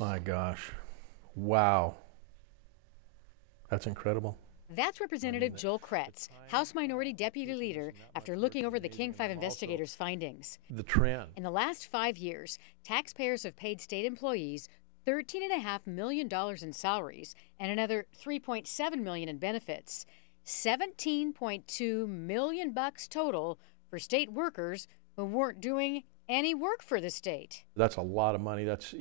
My gosh. Wow. That's incredible. That's Representative Joel Kretz, House Minority Deputy Leader, after looking over the King 5 investigators' findings. The trend. In the last 5 years, taxpayers have paid state employees $13.5 million in salaries and another $3.7 million in benefits. $17.2 million total for state workers who weren't doing any work for the state. That's a lot of money. That's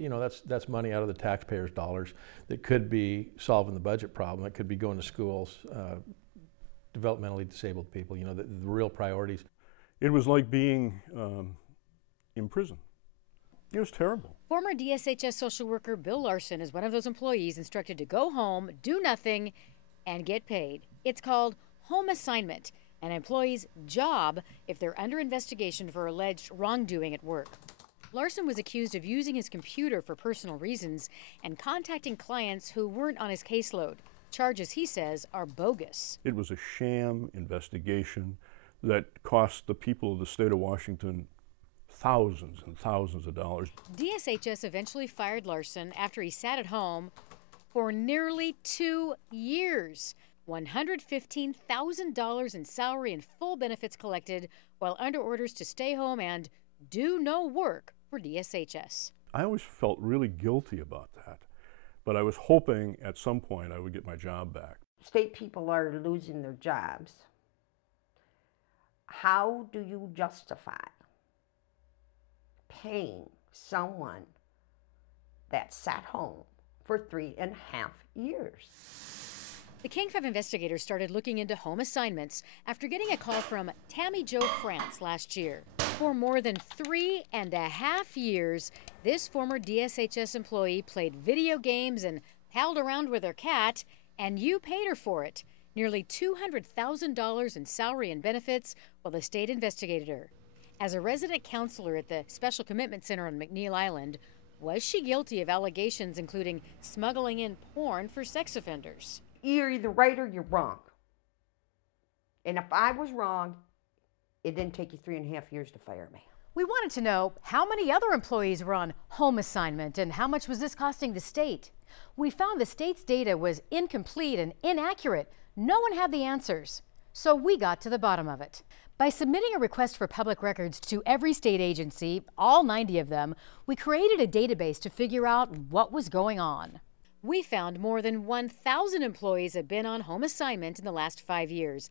money out of the taxpayers' dollars that could be solving the budget problem. It could be going to schools, developmentally disabled people. The real priorities. It was like being in prison. It was terrible. Former DSHS social worker Bill Larson is one of those employees instructed to go home, do nothing, and get paid. It's called home assignment, an employee's job if they're under investigation for alleged wrongdoing at work. Larson was accused of using his computer for personal reasons and contacting clients who weren't on his caseload. Charges, he says, are bogus. It was a sham investigation that cost the people of the state of Washington thousands and thousands of dollars. DSHS eventually fired Larson after he sat at home for nearly 2 years. $115,000 in salary and full benefits collected while under orders to stay home and do no work for DSHS. I always felt really guilty about that, but I was hoping at some point I would get my job back. State people are losing their jobs. How do you justify paying someone that sat home for 3.5 years? The King 5 investigators started looking into home assignments after getting a call from Tammy Jo France last year. For more than 3.5 years, this former DSHS employee played video games and palled around with her cat, and you paid her for it. Nearly $200,000 in salary and benefits while the state investigated her. As a resident counselor at the Special Commitment Center on McNeil Island, was she guilty of allegations including smuggling in porn for sex offenders? You're either right or you're wrong. And if I was wrong, it didn't take you 3.5 years to fire me. We wanted to know how many other employees were on home assignment and how much was this costing the state. We found the state's data was incomplete and inaccurate. No one had the answers. So we got to the bottom of it. By submitting a request for public records to every state agency, all 90 of them, we created a database to figure out what was going on. We found more than 1,000 employees have been on home assignment in the last 5 years,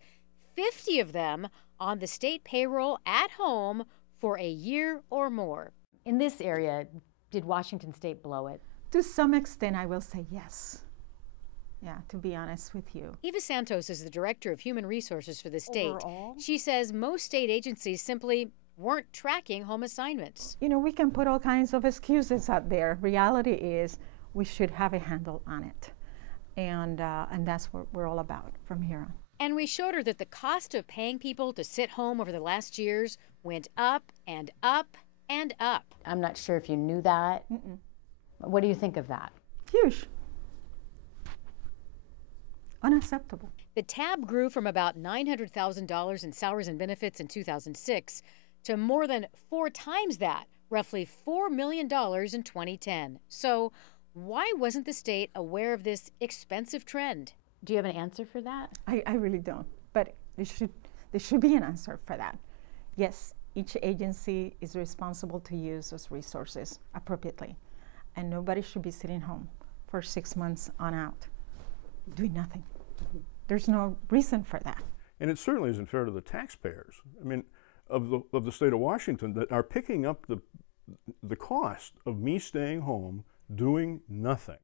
50 of them on the state payroll at home for a year or more. In this area, did Washington State blow it? To some extent, I will say yes. Yeah, to be honest with you. Eva Santos is the Director of Human Resources for the state. Overall? She says most state agencies simply weren't tracking home assignments. We can put all kinds of excuses out there. Reality is we should have a handle on it. And that's what we're all about from here on. And we showed her that the cost of paying people to sit home over the last years went up and up and up. I'm not sure if you knew that. What do you think of that? Huge. Unacceptable. The tab grew from about $900,000 in salaries and benefits in 2006 to more than 4 times that, roughly $4 million in 2010. So why wasn't the state aware of this expensive trend? Do you have an answer for that? I really don't, but there should be an answer for that. Yes, each agency is responsible to use those resources appropriately, and nobody should be sitting home for 6 months on out doing nothing. There's no reason for that. And it certainly isn't fair to the taxpayers. I mean, of the state of Washington that are picking up the cost of me staying home doing nothing.